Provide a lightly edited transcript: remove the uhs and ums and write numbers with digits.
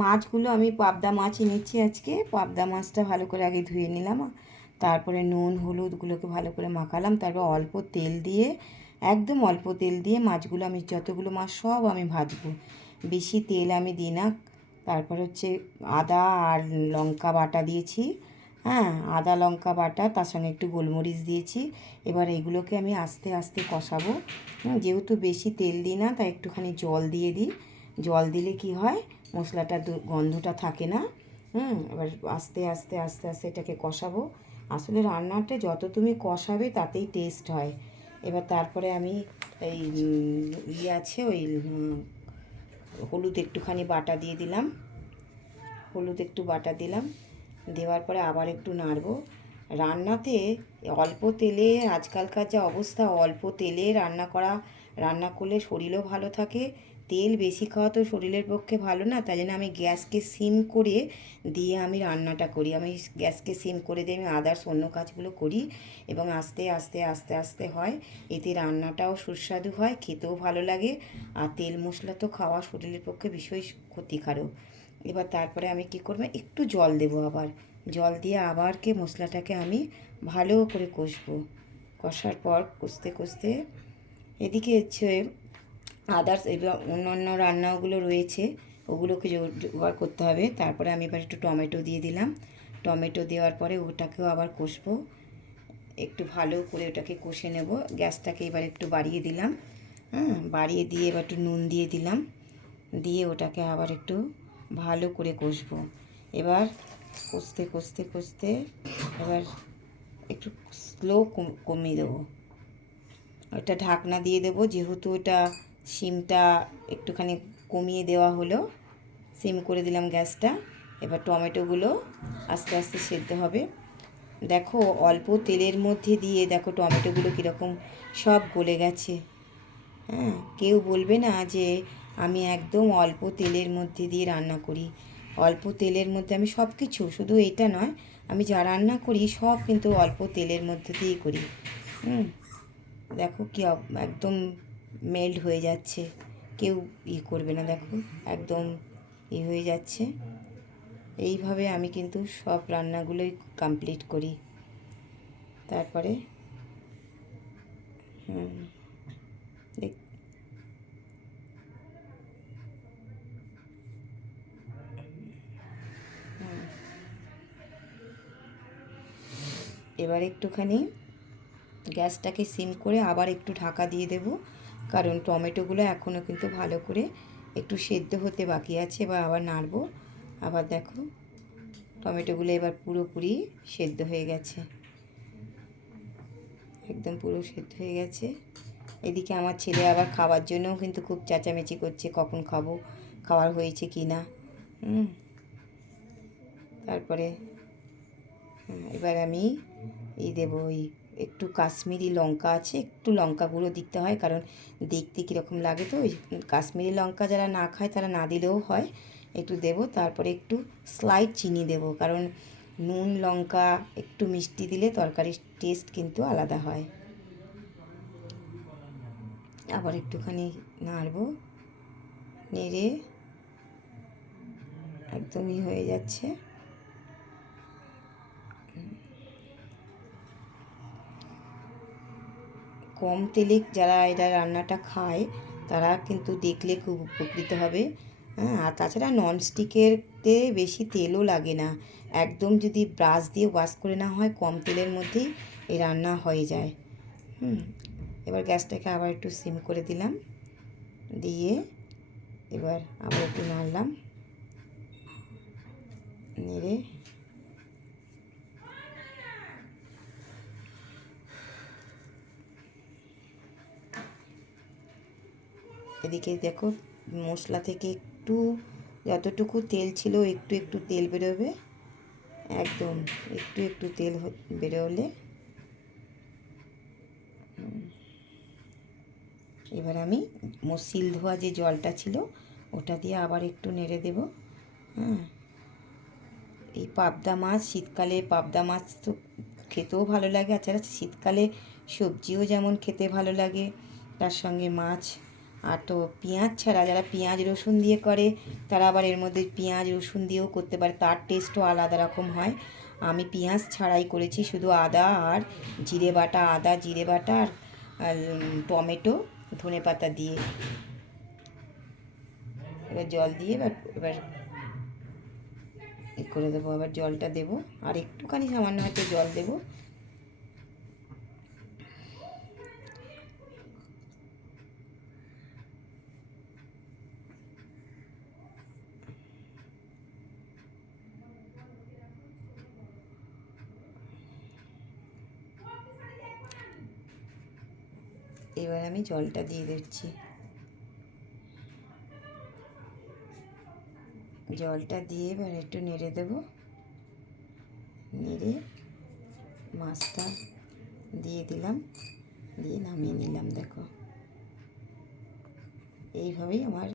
মাছগুলো আমি পাবদা মাছ এনেছি আজকে। পাবদা মাছটা ভালো করে আগে ধুয়ে নিলাম, তারপরে নুন হলুদগুলোকে ভালো করে মাখালাম, তারপর অল্প তেল দিয়ে, একদম অল্প তেল দিয়ে মাছগুলো, আমি যতগুলো মাছ সব আমি ভাজবো, বেশি তেল আমি দিই না। তারপর হচ্ছে আদা আর লঙ্কা বাটা দিয়েছি, হ্যাঁ, আদা লঙ্কা বাটা, তার সঙ্গে একটু গোলমরিচ দিয়েছি। এবার এগুলোকে আমি আস্তে আস্তে কষাবো। যেহেতু বেশি তেল দিই না, তাই একটুখানি জল দিয়ে দিই। জল দিলে কি হয়, মশলাটা গন্ধটা থাকে না। এবার আস্তে আস্তে আস্তে আস্তে এটাকে কষাবো। আসলে রান্নাটা যত তুমি কষাবে তাতেই টেস্ট হয়। এবার তারপরে আমি এই আছে ওই হলুদ একটুখানি বাটা দিয়ে দিলাম, হলুদ একটু বাটা দিলাম, দেওয়ার পরে আবার একটু নাড়বো। রান্নাতে অল্প তেলে, আজকালকার যা অবস্থা, অল্প তেলে রান্না করলে শরীরও ভালো থাকে। তেল বেশি খাওয়া তো শরীরের পক্ষে ভালো না, তাই জন্য আমি গ্যাসকে সিম করে দিয়ে আমি রান্নাটা করি। আমি গ্যাসকে সিম করে দিয়ে আমি আদার্স অন্য কাজগুলো করি, এবং আস্তে আস্তে আস্তে আস্তে হয়। এতে রান্নাটাও সুস্বাদু হয়, খেতেও ভালো লাগে। আর তেল মশলা তো খাওয়া শরীরের পক্ষে ভীষণ ক্ষতিকারক। এবার তারপরে আমি কি করবো, একটু জল দেবো, আবার জল দিয়ে আবারকে মশলাটাকে আমি ভালো করে কষবো। কষার পর কষতে কষতে এদিকে হচ্ছে আদার্স এবার অন্য রান্নাগুলো রয়েছে, ওগুলোকে জোগাড় করতে হবে। তারপরে আমি এবার একটু টমেটো দিয়ে দিলাম। টমেটো দেওয়ার পরে ওটাকেও আবার কষবো, একটু ভালো করে ওটাকে কষে নেব। গ্যাসটাকে এবার একটু বাড়িয়ে দিলাম, বাড়িয়ে দিয়ে এবার একটু নুন দিয়ে দিলাম, দিয়ে ওটাকে আবার একটু ভালো করে কষবো। এবার কষতে কষতে কষতে এবার একটু স্লো কমিয়ে দেবো, ওটা ঢাকনা দিয়ে দেবো, যেহেতু ওটা সিমটা একটুখানি কমিয়ে দেওয়া হলো, সিম করে দিলাম গ্যাসটা। এবার টমেটোগুলো আস্তে আস্তে সেদ্ধ হবে। দেখো অল্প তেলের মধ্যে দিয়ে দেখো টমেটোগুলো কীরকম সব গলে গেছে। হ্যাঁ, কেউ বলবে না যে আমি একদম অল্প তেলের মধ্যে দিয়ে রান্না করি। অল্প তেলের মধ্যে আমি সব কিছু, শুধু এটা নয়, আমি যা রান্না করি সব কিন্তু অল্প তেলের মধ্যে দিয়েই করি। দেখো কি একদম মেল্ট হয়ে যাচ্ছে, কেউ করবে না, দেখো একদম হয়ে যাচ্ছে। এইভাবে আমি কিন্তু সব রান্নাগুলোই কমপ্লিট করি। তারপরে দেখ, এবার একটুখানি গ্যাসটাকে সিম করে আবার একটু ঢাকা দিয়ে দেব, কারণ টমেটোগুলো এখনও কিন্তু ভালো করে একটু সেদ্ধ হতে বাকি আছে। এবার আবার নাড়বো। আবার দেখো টমেটোগুলো এবার পুরোপুরি সেদ্ধ হয়ে গেছে, একদম পুরো সেদ্ধ হয়ে গেছে। এদিকে আমার ছেলে আবার খাওয়ার জন্যও কিন্তু খুব চেঁচামেচি করছে, কখন খাবো, খাওয়ার হয়েছে কি না। তারপরে এবার আমি দেবো ওই একটু কাশ্মীরি লঙ্কা আছে, একটু লঙ্কা গুঁড়ো দিতে হয়, কারণ দেখতে কীরকম লাগে, তো ওই কাশ্মীরি লঙ্কা যারা না খায় তারা না দিলেও হয়, একটু দেবো। তারপরে একটু স্লাইড চিনি দেবো, কারণ নুন লঙ্কা একটু মিষ্টি দিলে তরকারির টেস্ট কিন্তু আলাদা হয়। আবার একটুখানি নাড়বো, নেড়ে একদমই হয়ে যাচ্ছে। কম তেলে যারা এটা রান্নাটা খায় তারা কিন্তু দেখলে খুব উপকৃত হবে। আর তাছাড়া ননস্টিকেরতে বেশি তেলও লাগে না, একদম যদি ব্রাশ দিয়ে ওয়াশ করে না হয়, কম তেলের মধ্যেই এই রান্না হয়ে যায়। এবার গ্যাসটাকে আবার একটু সিম করে দিলাম, দিয়ে এবার আবার একটু নাড়লাম, নেড়ে এদিকে দেখো মশলা থেকে একটু, যতটুকু তেল ছিল একটু একটু তেল বেরোবে, একদম একটু একটু তেল বেরোলে এবার আমি মশিল ধোয়া যে জলটা ছিল ওটা দিয়ে আবার একটু নেড়ে দেব। এই পাবদা মাছ, শীতকালে পাবদা মাছ তো খেতেও ভালো লাগে, আর শীতকালে সবজিও যেমন খেতে ভালো লাগে, তার সঙ্গে মাছ আর তো পেঁয়াজ ছাড়া যারা পেঁয়াজ রসুন দিয়ে করে তারা আবার এর মধ্যে পেঁয়াজ রসুন দিয়েও করতে পারে, তার টেস্টও আলাদা রকম হয়। আমি পেঁয়াজ ছাড়াই করেছি, শুধু আদা আর জিরে বাটা, আদা জিরে বাটা আর টমেটো ধনে পাতা দিয়ে। এবার জল দিয়ে এবার করে দেবো, আবার জলটা দেবো, আর একটুখানি সামান্য হয়তো জল দেবো। এবার আমি জলটা দিয়ে দিচ্ছি, জলটা দিয়ে এবার একটু নেড়ে দেবো, নেড়ে মাছটা দিয়ে দিলাম, দিয়ে নামিয়ে নিলাম। দেখো এইভাবেই আমার